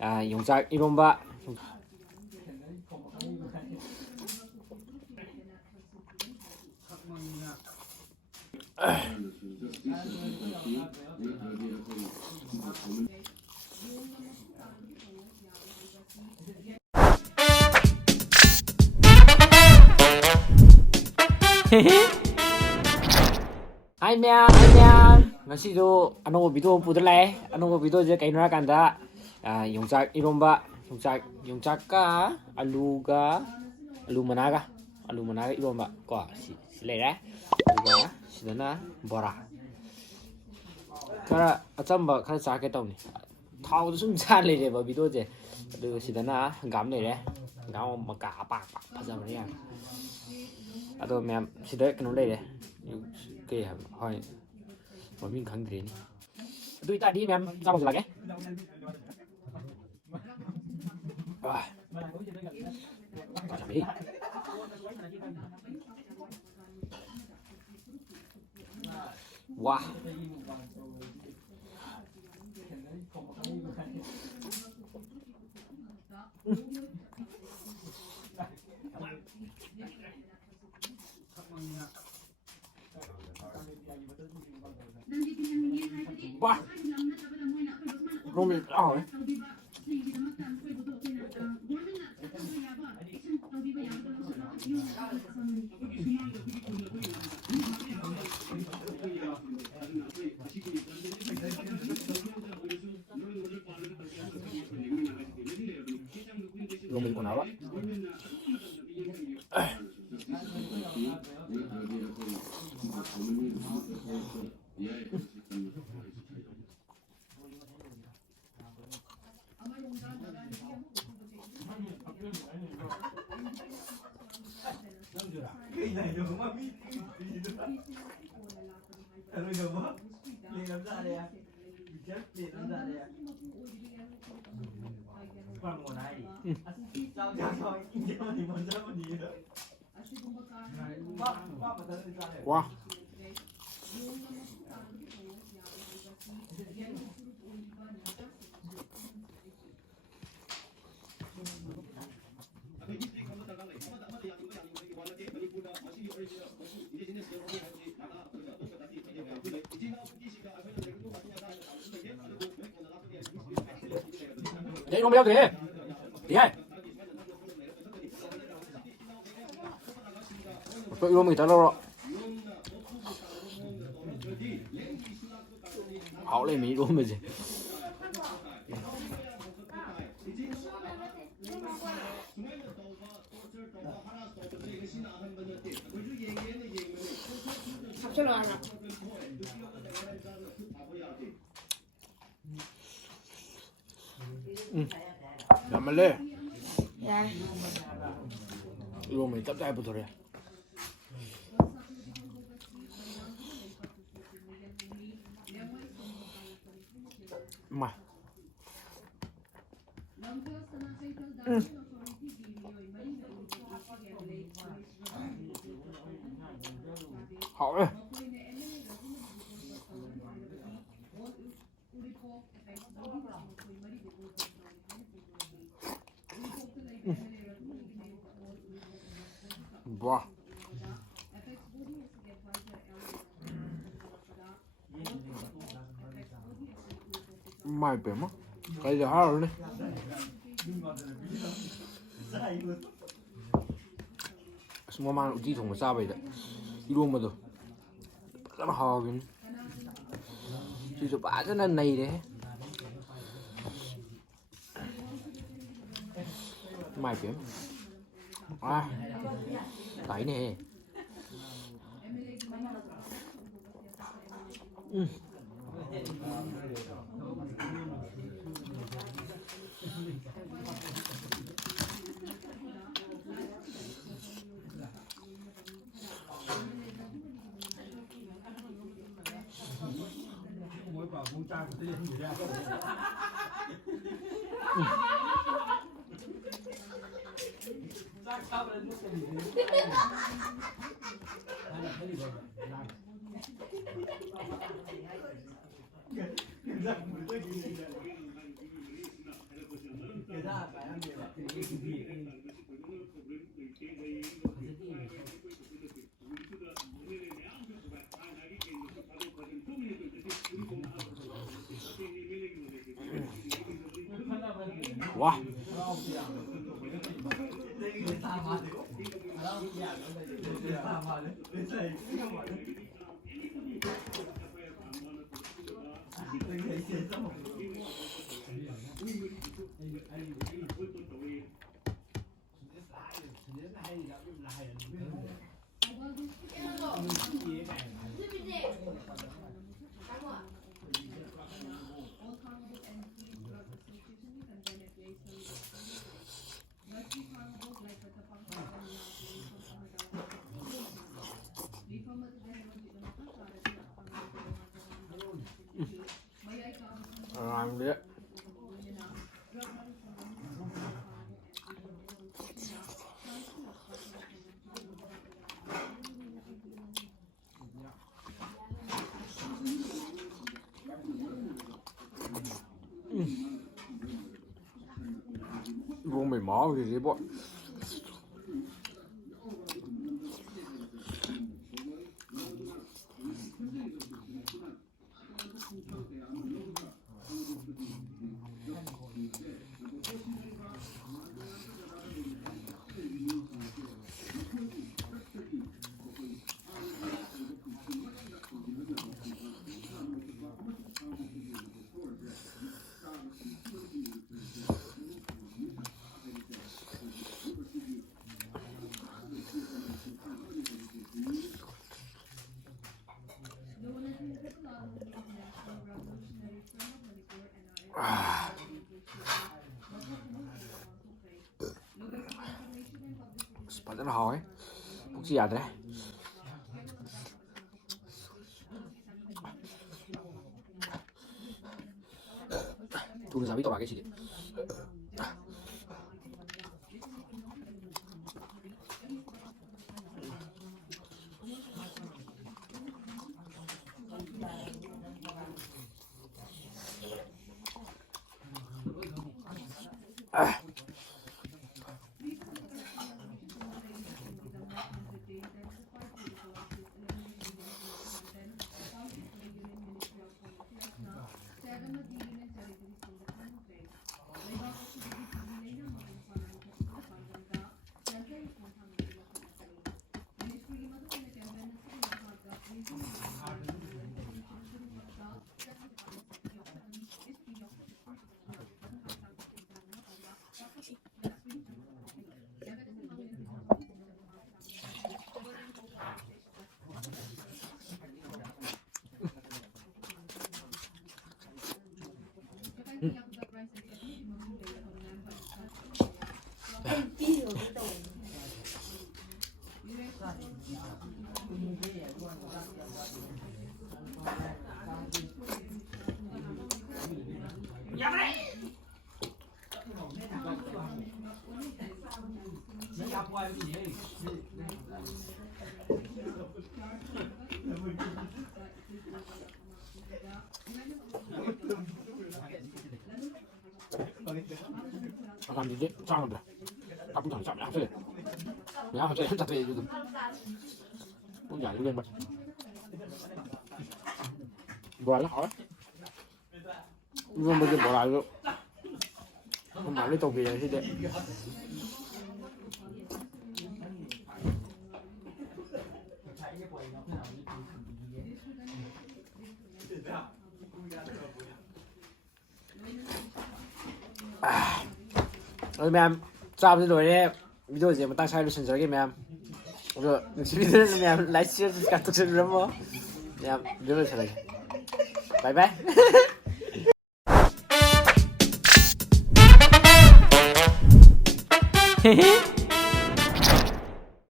용짝 이론바. 안녕. ngasi도 anong video pudalay anong video je kayo na kanda 용짝 이론바 용짝가 알루가 알루마나가 이론바 거 실래래 누가 시드나 보라 그라 아참바 칸 사게 떠니 타오도 좀 잘래래 봐 video je 그 시드나 감래래 감 막가 빡 파자머리야 아도 매 시드 그놈 레래 cái hỏi mà mình khẳng định tôi ta đi em ra một cái wow Wah, rumit rồi. Rumit của nó đó. Cái này được không biết rồi được không? Liền làm ra đây à? Chết liền làm ra đây à? Con ngồi này. Sao thôi, sao thì mình sao mình gì nữa? Wow. Đấy không béo gì thì hay tôi yêu mình ta lâu rồi họ lên mỹ luôn mà gì 야말래 이거 뭐 짭짤부터 그래 마好嘞哇卖别吗cái giờ rồi đi semua mana uji thùng sao vậy đấy đi luôn mà rồi rất là hò kìa chỉ cho bả cái này đấy mày kiếm đấy nè 와. Làm đấy. Vuông mày mỏ gì vậy bọn. Rất là hỏi không chỉ đấy thu được giá biết tao cái gì làm gì đấy sao làm được tao cũng chẳng chạm nhá thế nhá phải chạy chặt về rồi cũng nhảy lên bật vừa nó hỏi nhưng bây giờ bỏ lại rồi không phải lấy tàu về này thì đấy ơi mẹ em sao rồi đấy video gì mà tăng sai được sân chơi mẹ em rồi video mẹ em like share cả thực sự lắm không mẹ em video này bye bye